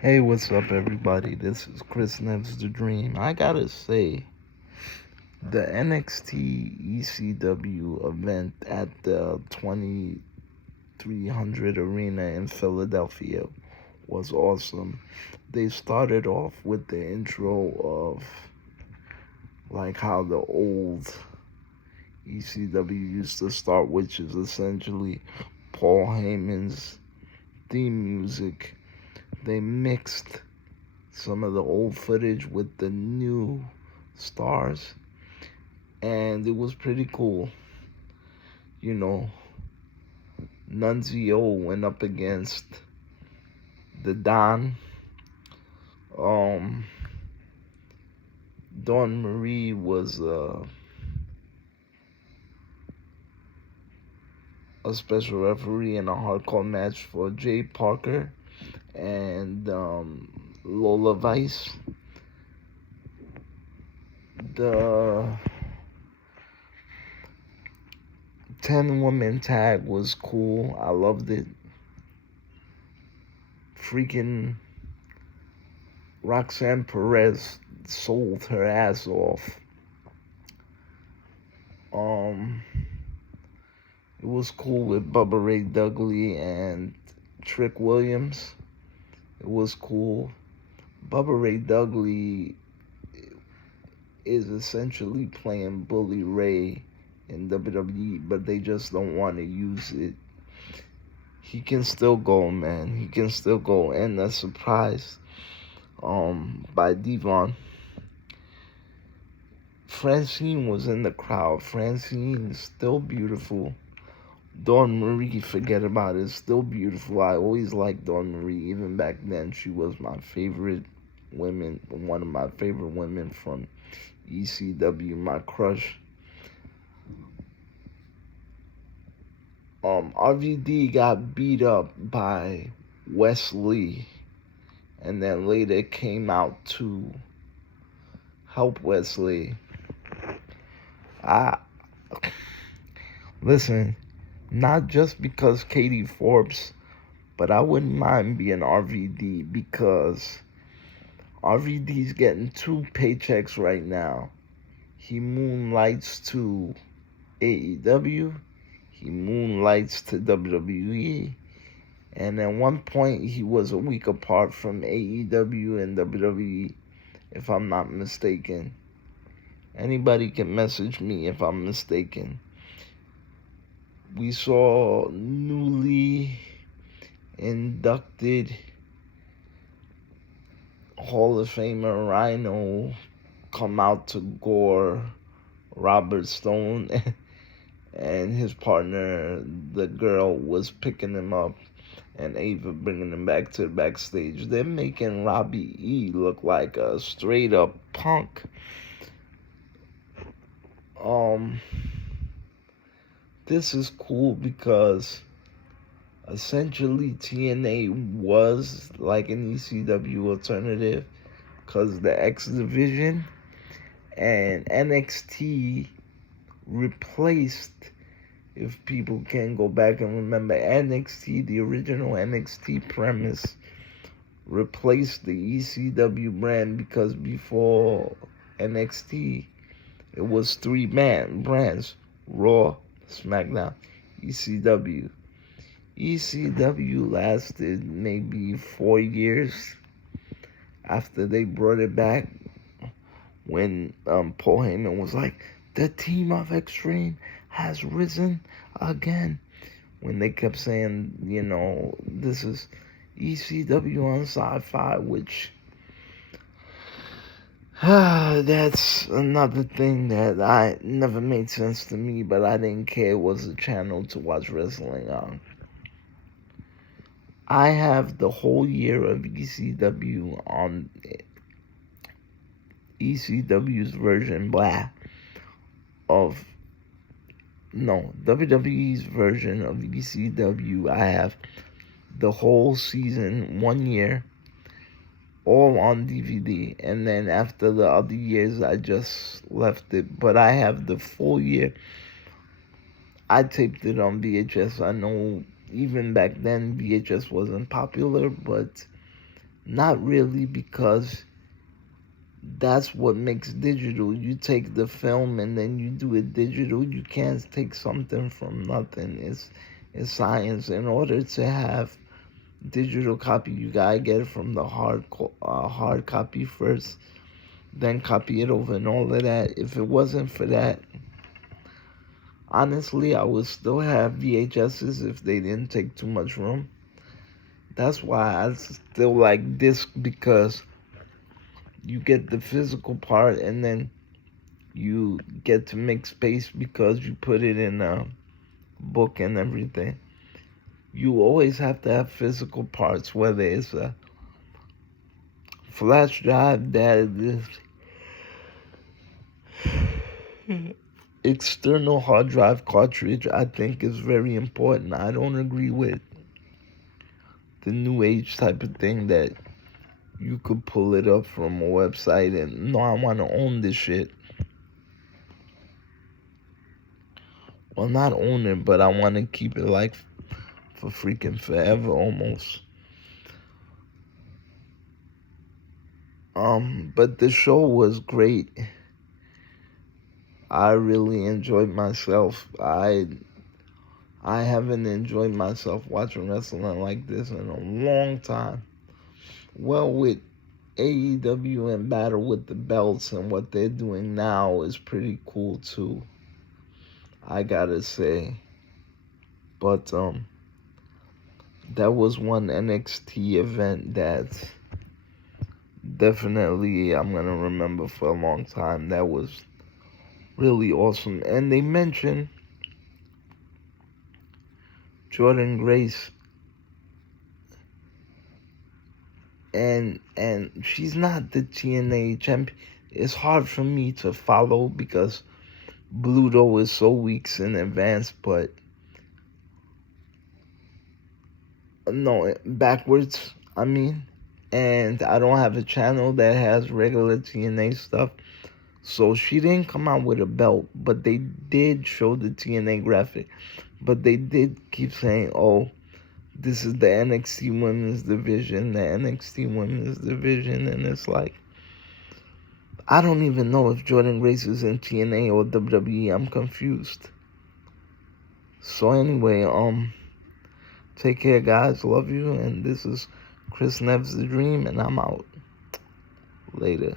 Hey, what's up, everybody? This is Chris Neves the Dream. I gotta say, the NXT ECW event at the 2300 Arena in Philadelphia was awesome. They started off with the intro of like how the old ECW used to start, which is essentially Paul Heyman's theme music. They mixed some of the old footage with the new stars, and it was pretty cool. You know, Nunzio went up against the Don. Um, Dawn Marie was a special referee in a hardcore match for Jay Parker and Lola Vice. The 10-woman tag was cool. I loved it. Freaking Roxanne Perez sold her ass off. It was cool with Bubba Ray Dudley and Trick Williams. It was cool. Bubba Ray Dudley is essentially playing Bully Ray in WWE, but they just don't want to use it. He can still go, man. He can still go. And a surprise by Devon. Francine was in the crowd. Francine is still beautiful. Dawn Marie, forget about it, still beautiful. I always liked Dawn Marie. Even back then, she was my favorite women, one of my favorite women from ECW, my crush. RVD got beat up by Wesley, and then later came out to help Wesley. Listen, not just because Katie Forbes, but I wouldn't mind being RVD because RVD's getting 2 paychecks right now. He moonlights to AEW, he moonlights to WWE, and at one point he was a week apart from AEW and WWE, if I'm not mistaken. Anybody can message me if I'm mistaken. We saw newly inducted Hall of Famer Rhino come out to gore Robert Stone, and his partner, the girl, was picking him up, and Ava bringing him back to the backstage. They're making Robbie E look like a straight up punk. This is cool because essentially TNA was like an ECW alternative because the X Division and NXT replaced, if people can go back and remember, NXT, the original NXT premise, replaced the ECW brand because before NXT, it was 3 brands, Raw, SmackDown, ECW. ECW lasted maybe 4 years after they brought it back, when Paul Heyman was like, the team of Extreme has risen again. When they kept saying, this is ECW on Sci-Fi, which that's another thing that I never made sense to me, but I didn't care. It was a channel to watch wrestling on. I have the whole year of ECW on ECW's version, WWE's version of ECW. I have the whole season, 1 year, all on DVD, and then after the other years, I just left it. But I have the full year. I taped it on VHS. I know even back then VHS wasn't popular, but Not really, because that's what makes digital. You take the film and then you do it digital. You can't take something from nothing. It's science. In order to have digital copy, you gotta get it from the hard copy first, then copy it over and all of that. If it wasn't for that, honestly, I would still have VHSs if they didn't take too much room. That's why I still like disc, because you get the physical part and then you get to make space because you put it in a book and everything. You always have to have physical parts, whether it's a flash drive, that is external hard drive cartridge, I think is very important. I don't agree with the new age type of thing that you could pull it up from a website and no, I want to own this shit. Well, not own it, but I want to keep it like for freaking forever almost. But the show was great. I really enjoyed myself. I haven't enjoyed myself watching wrestling like this in a long time. Well, with AEW and Battle with the Belts and what they're doing now is pretty cool too, I gotta say. But that was one NXT event that definitely I'm gonna remember for a long time. That was really awesome. And they mentioned Jordan Grace, and she's not the TNA champion. It's hard for me to follow because Bluto is so weeks in advance, but no, backwards, I mean. And I don't have a channel that has regular TNA stuff. So she didn't come out with a belt, but they did show the TNA graphic. But they did keep saying, oh, this is the NXT Women's Division, the NXT Women's Division. And it's like, I don't even know if Jordan Grace is in TNA or WWE. I'm confused. So anyway, take care, guys. Love you. And this is Chris Neves the Dream, and I'm out. Later.